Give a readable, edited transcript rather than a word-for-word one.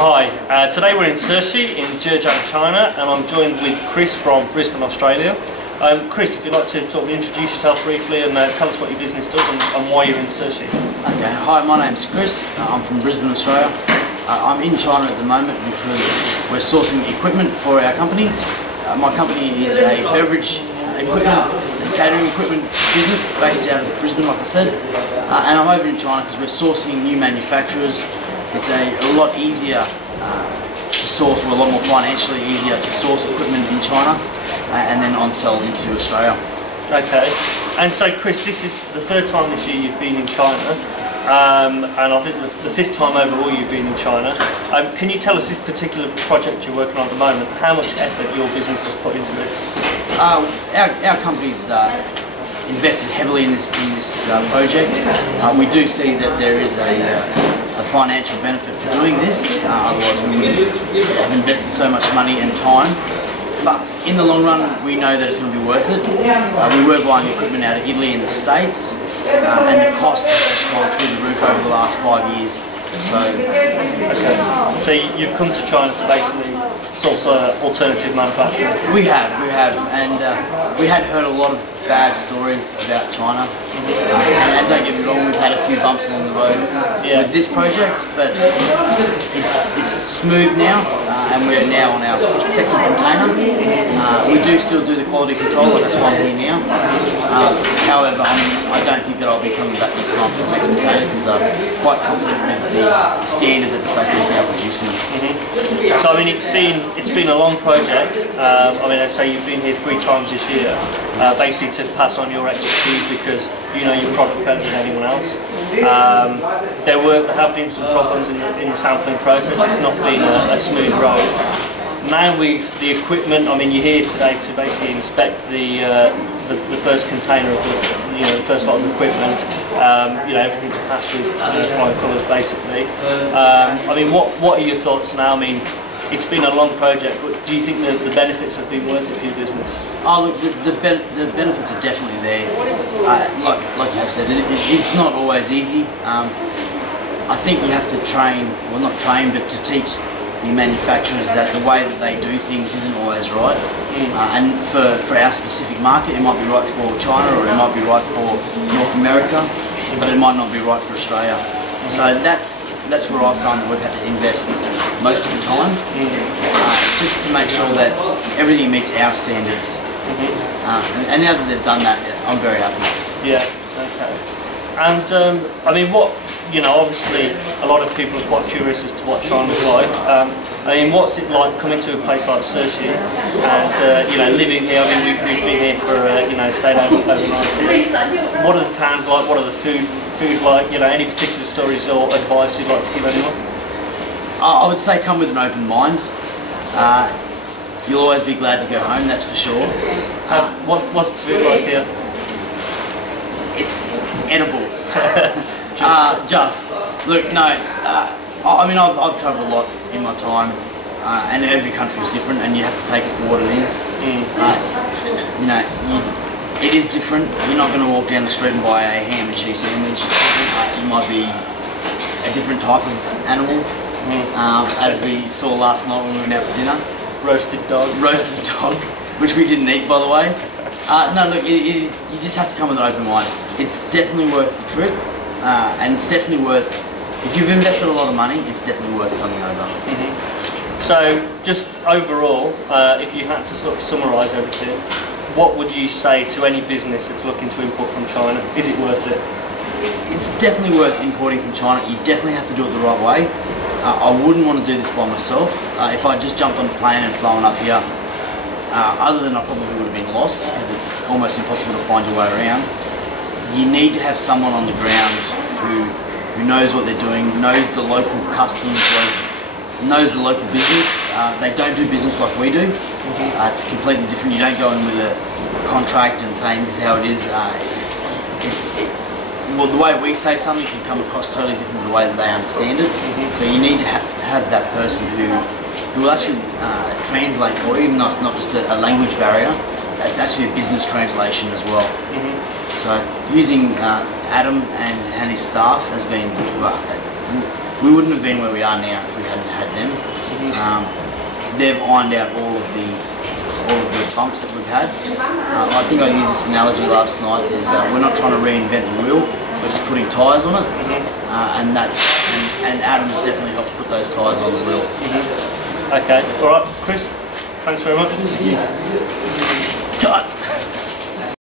Hi, today we're in Slingsby in Zhejiang, China, and I'm joined with Chris from Brisbane, Australia. Chris, if you'd like to sort of introduce yourself briefly and tell us what your business does and why you're in Slingsby. Okay, hi, my name's Chris. I'm from Brisbane, Australia. I'm in China at the moment because we're sourcing equipment for our company. My company is a beverage equipment, catering equipment business based out of Brisbane, like I said. And I'm over in China because we're sourcing new manufacturers. It's a lot easier to source, or a lot more financially easier to source equipment in China and then on-sell into Australia. Okay, and so Chris, this is the third time this year you've been in China, and I think the fifth time overall you've been in China. Can you tell us this particular project you're working on at the moment, how much effort your business has put into this? Our company's invested heavily in this project. We do see that there is a financial benefit for doing this, otherwise we wouldn't have invested so much money and time. But in the long run, we know that it's going to be worth it. We were buying equipment out of Italy and the States, and the cost has just gone through the roof over the last 5 years. So you've come to China to basically source alternative manufacturing? We have, and we had heard a lot of bad stories about China, and don't get me wrong, we've had a few bumps along the road with this project, but it's smooth now, and we're now on our second container. We do still do the quality control, and that's why I'm here now. However, I don't think that I'll be coming back next time for the next container because I'm quite confident with the standard that the factory is now producing. So I mean, it's been a long project. I mean, I say you've been here 3 times this year, basically to pass on your expertise because you know your product better than anyone else. There have been some problems in the sampling process. It's not been a smooth road. Now with the equipment, I mean, you're here today to basically inspect the first container of the first lot of equipment. Everything to pass through flying colours basically. I mean, what are your thoughts now? I mean, it's been a long project, but do you think the benefits have been worth it for your business? Oh, look, the benefits are definitely there. Like you have said, it's not always easy. I think you have to train, well not train, but to teach the manufacturers that the way that they do things isn't always right. And for our specific market, it might be right for China or it might be right for North America, but it might not be right for Australia. So that's where I've found that we've had to invest most of the time, just to make sure that everything meets our standards. And now that they've done that, I'm very happy. Yeah. Okay. And I mean, obviously a lot of people are quite curious as to what China's like. I mean, what's it like coming to a place like Slingsby and living here? I mean, we've been here for stayed overnight. What are the towns like? What are the food like? Any particular stories or advice you'd like to give anyone? I would say come with an open mind. You'll always be glad to go home, that's for sure. What's the food like here? It's edible. Look, no. I mean, I've travelled a lot in my time, and every country is different, and you have to take it for what it is. It is different. You're not going to walk down the street and buy a ham and cheese sandwich. It might be a different type of animal, as we saw last night when we went out for dinner. Roasted dog. Roasted dog, which we didn't eat, by the way. No, look, you just have to come with an open mind. It's definitely worth the trip, and it's definitely worth, if you've invested a lot of money, it's definitely worth coming over. So, just overall, if you had to sort of summarise everything, what would you say to any business that's looking to import from China? Is it worth it? It's definitely worth importing from China. You definitely have to do it the right way. I wouldn't want to do this by myself. If I just jumped on a plane and flown up here, other than I probably would have been lost because it's almost impossible to find your way around. You need to have someone on the ground who knows what they're doing, knows the local customs, knows the local business. They don't do business like we do. It's completely different. You don't go in with a contract and saying this is how it is. Well, the way we say something can come across totally different from the way that they understand it. So you need to have that person who will actually translate for you, not just a language barrier. It's actually a business translation as well. So using Adam and his staff has been we wouldn't have been where we are now if we hadn't had them. They've ironed out all of the bumps that we've had. I think I used this analogy last night, is we're not trying to reinvent the wheel, we're just putting tyres on it, and Adam's definitely helped put those tyres on the wheel. Okay, alright, Chris, thanks very much.